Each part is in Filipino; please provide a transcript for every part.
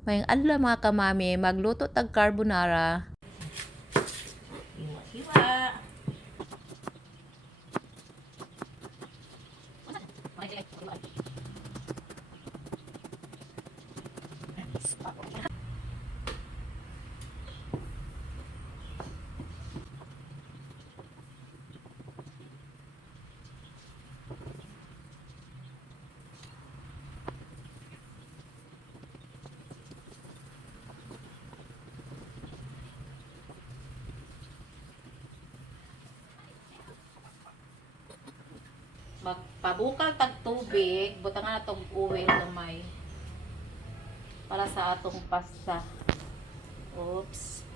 Mayang adlaw mga kamami, magluto tag carbonara. Hiwa-hiwa. Magpabukal tag tubig, butangan na itong oil gamay para sa atong pasta. Oops.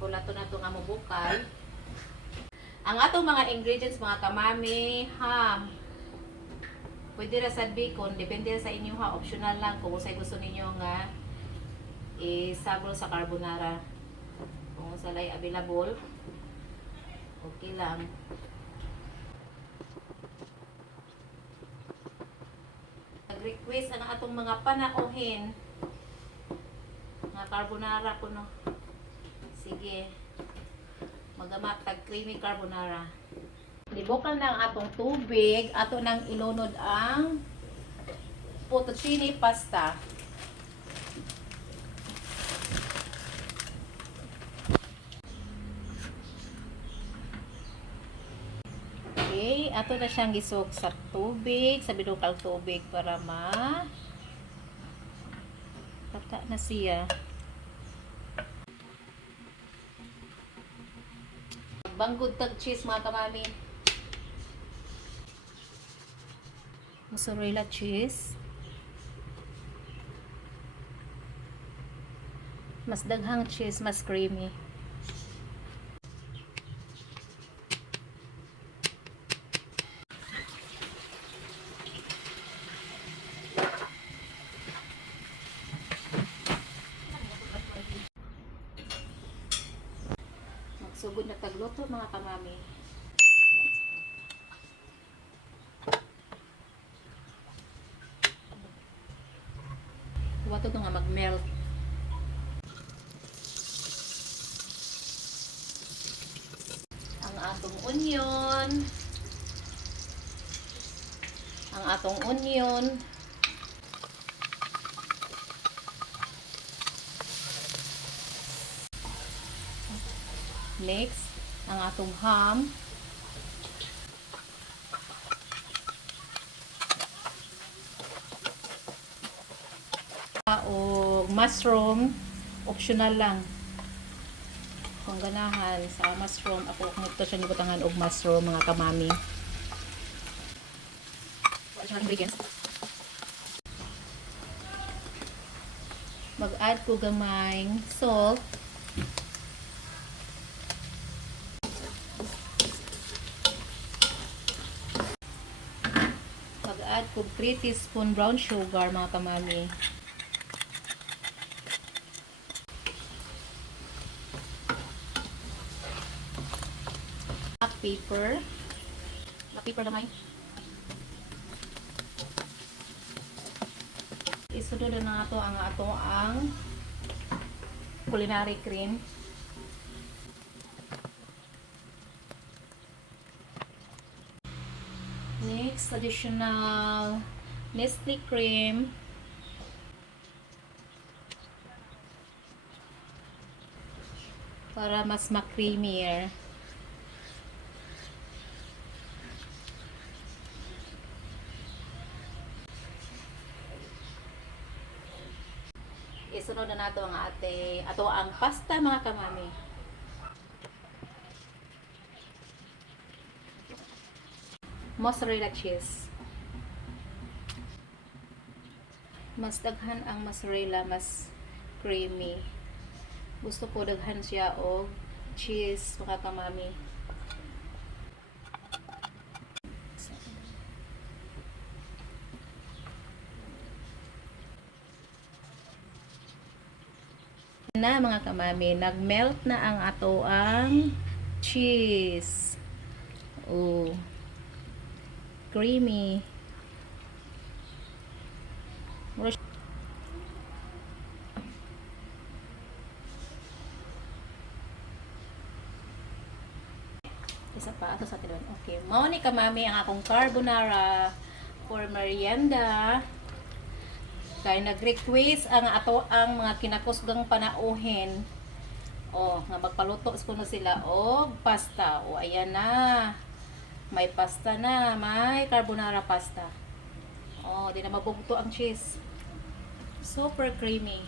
Wala to na ito nga mabukal. Ang atong mga ingredients mga kamami, ham. Pwede ra sad bacon, depende sa inyo ha, optional lang kung usay gusto ninyo nga isagol sa carbonara. Kung salay available, okay lang. Nag-request ang atong mga panauhin nga carbonara ko no. Sige. Magamat tag creamy carbonara. Libokal na ang atong tubig, ato nang ilunod ang fettuccine pasta. Okay, ato na siyang gisok sa tubig, sa binukal tubig para tata na siya. Banggod tag cheese mga kamami. Mozzarella cheese. Mas daghang cheese, mas creamy. Magsugod na tagluto mga kamami. Wato nga mag-melt. Ang atong onion. Ang atong onion. Next, ang atong ham. O mushroom, optional lang. Kung ganahan sa mushroom, ako kung ito siya nibutangan og mushroom mga kamami. Mag-add ko gamay salt. Mag-add ko 3 teaspoon brown sugar mga kamami. Black pepper. Black pepper gamay. Isunod na nato ang culinary cream. Next, additional Nestle cream. Para mas ma-creamier. Isunod na nato ang ang pasta mga kamami. Mozzarella cheese. Mas daghan ang mozzarella, mas creamy. Gusto ko daghan siya og cheese mga kamami. Na mga kamami, nag-melt na ang ang cheese. Oh. Creamy. Isa pa ato sa tilon. Okay, mao ni kamami ang akong carbonara for merienda. Kay nag-request ang ato ang mga kinakusgang panauhin. Oh, nga magpaluto kuno sila og pasta. O ayan na. May pasta na, may carbonara pasta. Oh, di na mabugto ang cheese. Super creamy.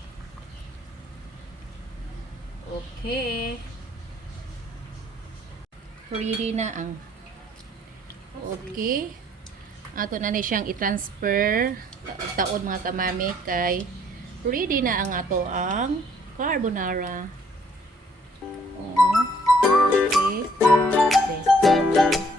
Okay. Ready na ang okay. Ato na ni siyang i-transfer taod mga kamami kay ready na ang ato ang carbonara. Oh, okay. Okay.